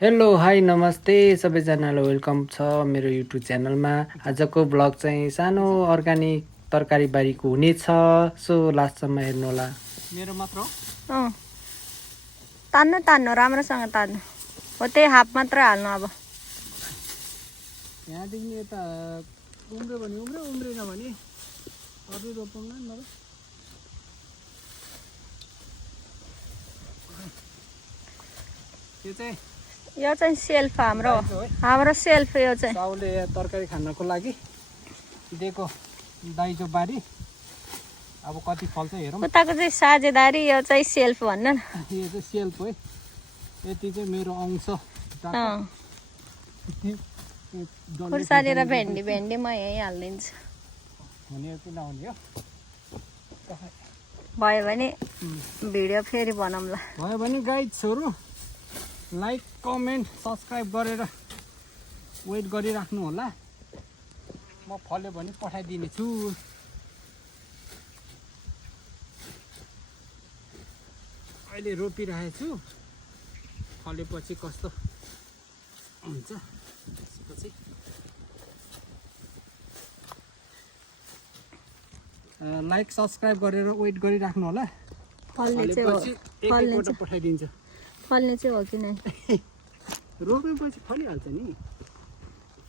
Hello hi नमस्ते सबैजनालाई welcome छ मेरो युट्युब च्यानलमा। आजको ब्लग चाहिँ सानो अर्ग्यानिक तरकारी बारीको हुनेछ, सो लास्टसम्म हेर्नुहोला। मेरो मात्र हो? तान्नु राम्रोसँग तान्नु हो, त्यही हाफ मात्रै हाल्नु। अब यहाँदेखि यता उम्रियो भने उम्रियो, उम्रिएन भने अरू रोपौँला नि। यो चाहिँ सेल्फ हाम्रो सेल्फ। यो चाहिँ साउले तरकारी खानको लागि दिएको दाइजो बारी। अब कति फल्छ हेरौँ। उताको चाहिँ साझेदारी, यो चाहिँ सेल्फ भन्नु न। यो चाहिँ सेल्फ हो। यति चाहिँ मेरो अंश। खुर्सानी र भेन्डी म यहीँ हालिदिन्छु। भयो भने भिडियो फेरि बनाउँला। भयो भने गाइड्सहरू लाइक कमेन्ट सब्सक्राइब गरेर वेट गरिराख्नु होला। म फल्यो भने पठाइदिनेछु। अहिले रोपिरहेको छु, फलेपछि कस्तो हुन्छ त्यसपछि लाइक सब्सक्राइब गरेर वेट गरिराख्नु होला। फलेपछि एकैपल्ट पठाइदिन्छु। फल्ने चाहिँ हो कि नै? रोपेपछि फलिहाल्छ नि।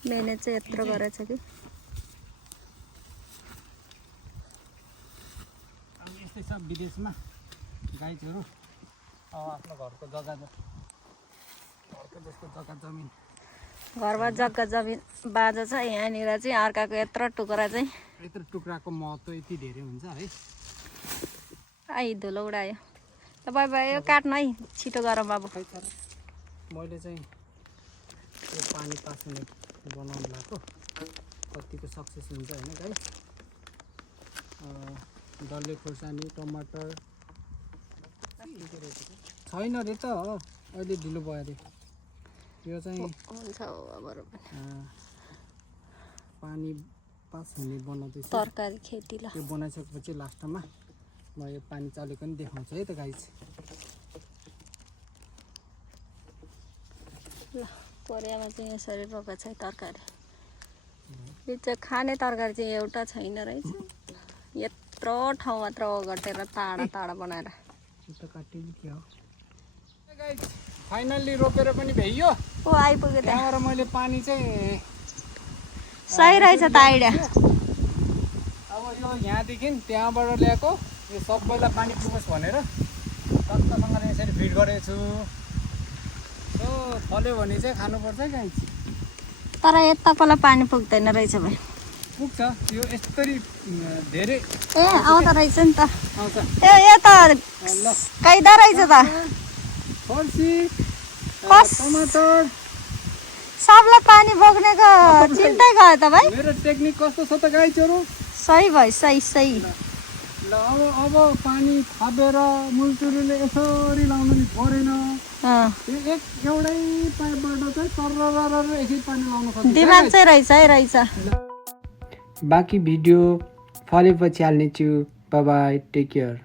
मेहनत चाहिँ यत्रो गरेछ कि। अब यस्तै छ विदेशमा गाईहरू। अब आफ्नो घरको जग्गा, घरको जस्तो जग्गा जमिन, घरमा जग्गा जमिन बाजा छ। यहाँनिर चाहिँ अर्काको यत्रो टुक्रा चाहिँ, यत्रो टुक्राको महत्त्व यति धेरै हुन्छ है। आई धुलो उडायो। बाई बाई, यो काट्नु है, छिटो गरौँ बाबु। मैले चाहिँ यो पानी पास हुने बनाउनु भएको कतिको सक्सेस हुन्छ होइन गाई। डल्ले खोर्सानी, टमाटर छैन रे त, अहिले ढिलो भयो अरे। यो चाहिँ पानी पास हुने बनाउँदैछ तरकारी खेती। ल त्यो बनाइसकेपछि लास्टमा म यो पानी चलेको नि देखाउँछु है त गाइस। ल कोरियामा चाहिँ यसरी रोपेको छ तरकारी। यो चाहिँ खाने तरकारी चाहिँ एउटा छैन रहेछ। यत्रो ठाउँ मात्र ओगटेर टाढा बनाएर फाइनल्ली रोपेर पनि भ्याइयो। ओ आइपुग्यो। त्यहाँबाट मैले पानी चाहिँ सही रहेछ त आइडिया। अब यो यहाँदेखि त्यहाँबाट ल्याएको यो सबैलाई पानी पुगोस् भनेर टक्कसँगले यसरी फिड गरेको छु। सो फल्यो भने चाहिँ खानुपर्छ गाइस। तर यताकोलाई पानी पुग्दैन रहेछ भाइ। पुग्छ यो यस्तरी धेरै। ए आउँदो रहेछ नि त। आउँछ। ए त कैदा रहेछ त। फर्सी, कस टमाटर सबलाई पानी बोक्नेको चिन्तै गयो त भाइ। मेरो टेक्निक कस्तो छ त गाइसहरू? सही भयो, सही। ल अब पानी थापेर मुलचुरीले यसरी लाउनु नि परेन। एउटै पाइपबाट चाहिँ तरर यसरी पानी लाउनु पर्छ। दिमाग चाहिँ रहेछ। बाँकी भिडियो फलेपछि हाल्नेछु। Bye bye, take care.